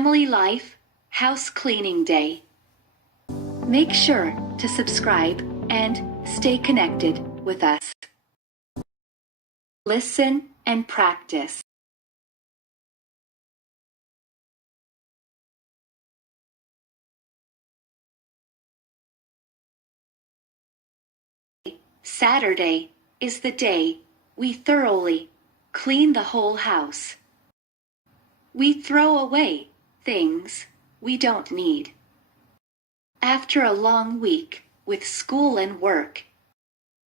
Family Life House Cleaning Day. Make sure to subscribe and stay connected with us. Listen and practice. Saturday is the day we thoroughly clean the whole house. We throw away things we don't need. After a long week with school and work,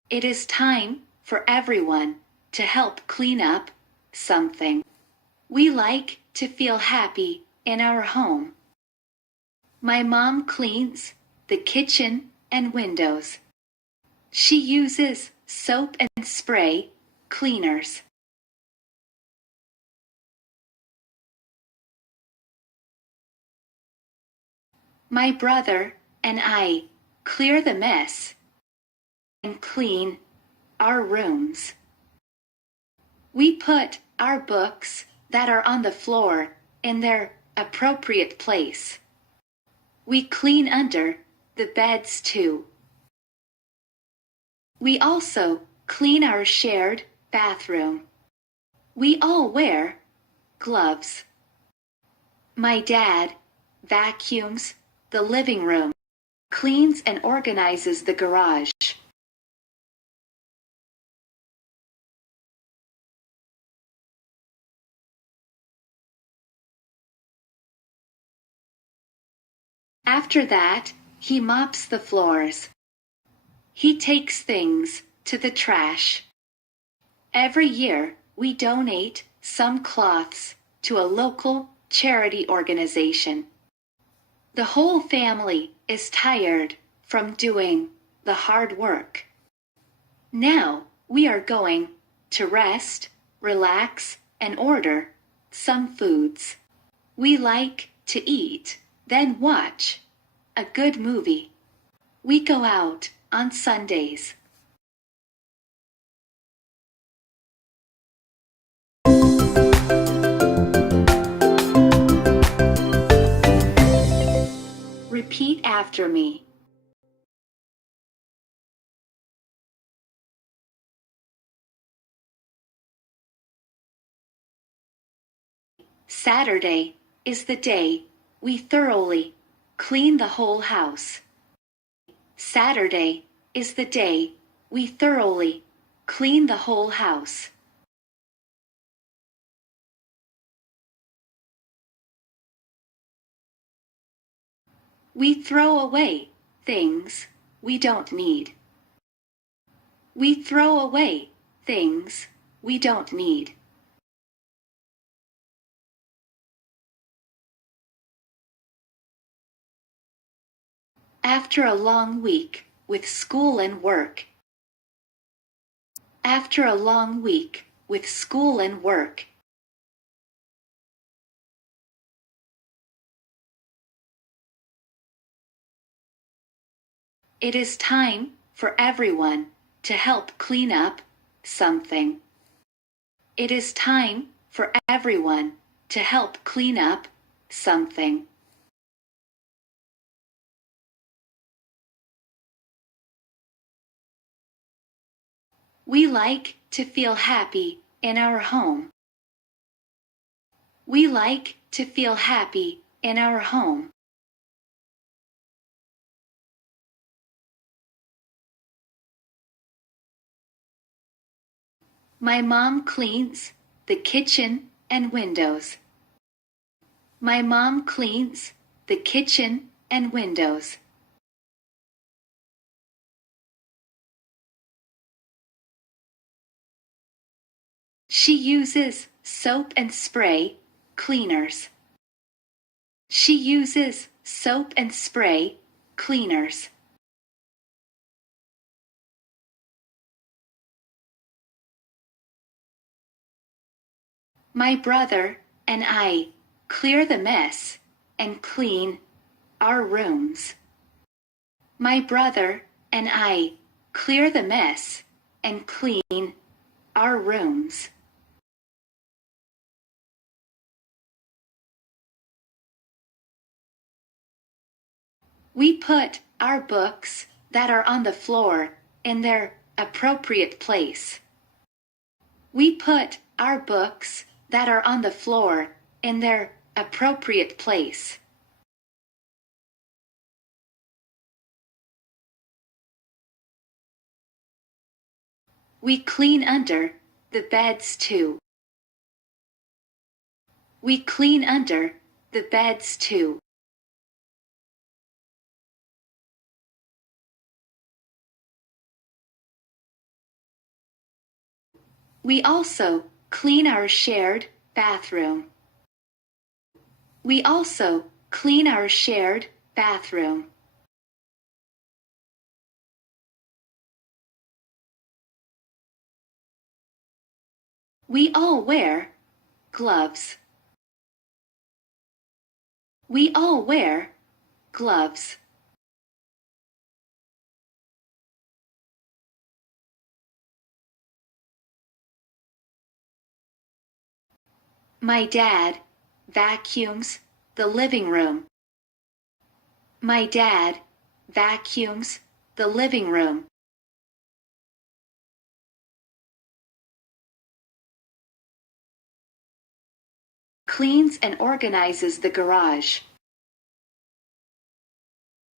it is time for everyone to help clean up something. We like to feel happy in our home. My mom cleans the kitchen and windows. She uses soap and spray cleaners. My brother and I clear the mess and clean our rooms. We put our books that are on the floor in their appropriate place. We clean under the beds too. We also clean our shared bathroom. We all wear gloves. My dad vacuums the living room, cleans and organizes the garage. After that, he mops the floors. He takes things to the trash. Every year, we donate some cloths to a local charity organization. The whole family is tired from doing the hard work. Now we are going to rest, relax, and order some foods. We like to eat, then watch a good movie. We go out on Sundays. Repeat after me. Saturday is the day we thoroughly clean the whole house. Saturday is the day we thoroughly clean the whole house. We throw away things we don't need. We throw away things we don't need. After a long week with school and work. After a long week with school and work. It is time for everyone to help clean up something. It is time for everyone to help clean up something. We like to feel happy in our home. We like to feel happy in our home. My mom cleans the kitchen and windows. My mom cleans the kitchen and windows. She uses soap and spray cleaners. She uses soap and spray cleaners. My brother and I clear the mess and clean our rooms. My brother and I clear the mess and clean our rooms. We put our books that are on the floor in their appropriate place. We put our books that are on the floor in their appropriate place. We clean under the beds too. We clean under the beds too. We also clean our shared bathroom. We also clean our shared bathroom. We all wear gloves. We all wear gloves. My dad vacuums the living room. My dad vacuums the living room. Cleans and organizes the garage.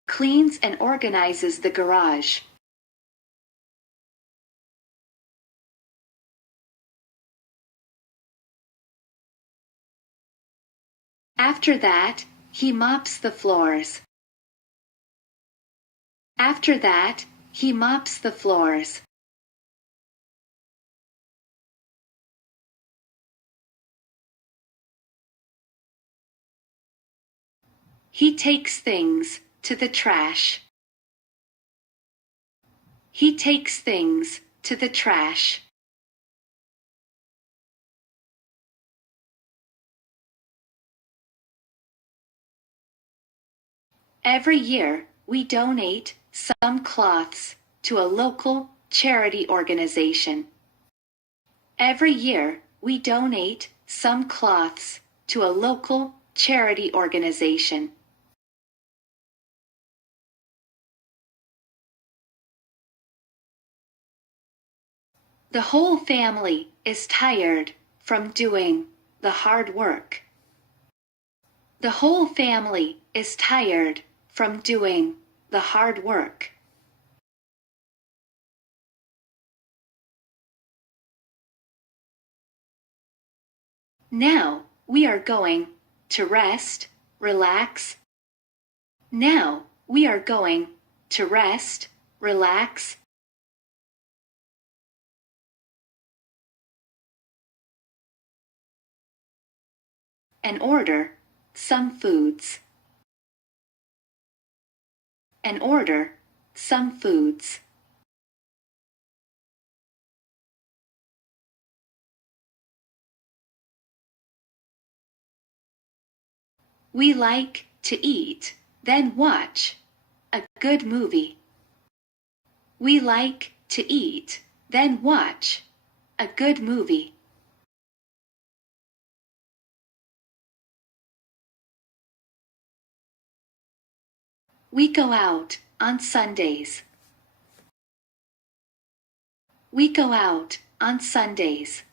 Cleans and organizes the garage. After that, he mops the floors. After that, he mops the floors. He takes things to the trash. He takes things to the trash. Every year, we donate some cloths to a local charity organization. Every year, we donate some cloths to a local charity organization. The whole family is tired from doing the hard work. The whole family is tired from doing the hard work. Now we are going to rest, relax. Now we are going to rest, relax. And order some foods. And order some foods. We like to eat, then watch a good movie. We like to eat, then watch a good movie. We go out on Sundays. We go out on Sundays.